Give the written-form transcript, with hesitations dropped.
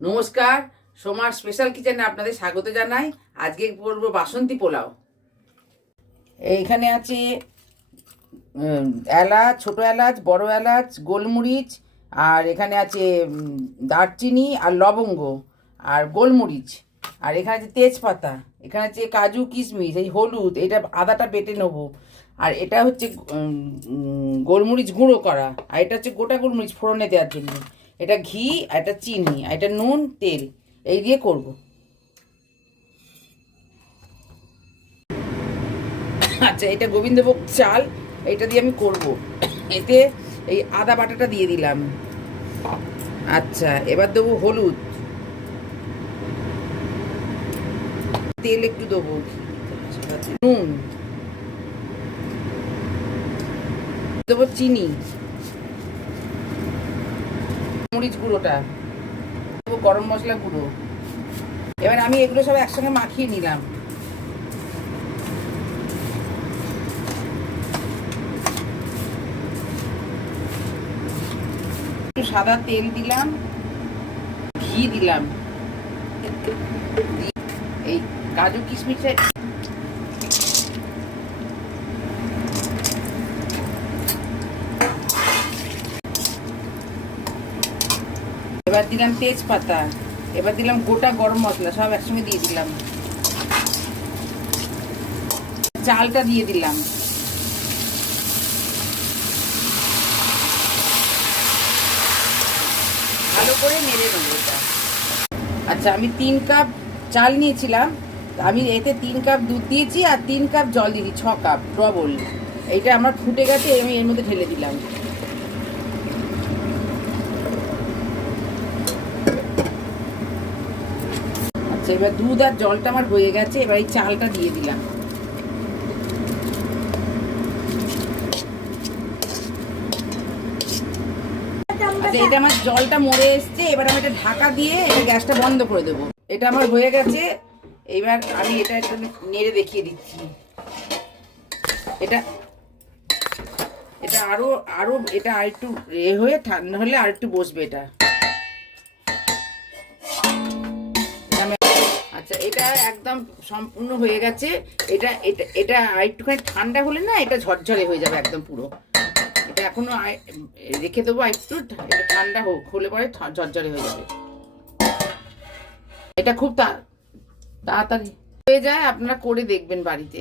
নমস্কার, সোমার স্পেশাল কিচেনে আপনাদের স্বাগত জানাই। আজকে করব বাসন্তী পোলাও। এইখানে আছে এলাচ, ছোট এলাচ, বড় এলাচ, গোলমরিচ, আর এখানে আছে দারচিনি আর লবঙ্গ আর গোলমরিচ, আর এখানে আছে তেজপাতা, এখানে আছে কাজু কিশমিশ, এই হলুদ, এটা আদাটা বেটে নেবো, আর এটা হচ্ছে গোলমরিচ গুঁড়ো করা, আর এটা হচ্ছে গোটা গোলমরিচ ফোড়নে দেওয়ার জন্য, এটা ঘি, আর এটা চিনি, আর এটা নুন, তেল, এই দিয়ে করব। আচ্ছা, এটা গোবিন্দভোগ চাল, এটা দিয়ে আমি করব। এতে এই আদা বাটাটা দিয়ে দিলাম। আচ্ছা, এবার দেবো হলুদ, তেল একটু দেবো, নুন দেবো, চিনি, মরিচ গুঁড়োটা দেবো, গরম মশলা গুঁড়ো। এবার আমি এগুলো সব একসঙ্গে মাখিয়ে নিলাম। একটু সাদা তেল দিলাম, ঘি দিলাম, এই কাজু কিশমিশটা এবার দিলাম, তেজপাতা, এবার দিলাম গোটা গরম মশলা, সব একসঙ্গে দিয়ে দিলাম, চালটা দিয়ে দিলাম, ভালো করে নেড়ে নেবো এটা। আচ্ছা, আমি 3 কাপ চাল নিয়েছিলাম, আমি এতে 3 কাপ দুধ দিয়েছি আর 3 কাপ জল দিয়েছি, 6 কাপ ডবল। এইটা আমার ফুটে গেছে, আমি এর মধ্যে ঢেলে দিলাম। আচ্ছা, এবার দুধ আর জলটা আমার হয়ে গেছে, এবার এই চালটা দিয়ে দিলাম। আচ্ছা, এটা আমার জলটা মরে এসছে, এবার আমি এটা ঢাকা দিয়ে এই গ্যাসটা বন্ধ করে দেবো। এটা আমার হয়ে গেছে, এবার আমি এটা একটু নেড়ে দেখিয়ে দিচ্ছি। এটা এটা আরো আরো এটা আর একটু হয়ে ঠান্ডা হলে আর একটু বসবে এটা। আচ্ছা, এটা একদম সম্পূর্ণ হয়ে গেছে। এটা এটা এটা আর একটুখানি ঠান্ডা হলে না, এটা ঝরঝরে হয়ে যাবে একদম পুরো। এটা এখনো রেখে দেবো একটু, এটা ঠান্ডা হলে পরে ঝরঝরে হয়ে যাবে। এটা খুব তাড়াতাড়ি হয়ে যায়, আপনারা করে দেখবেন বাড়িতে।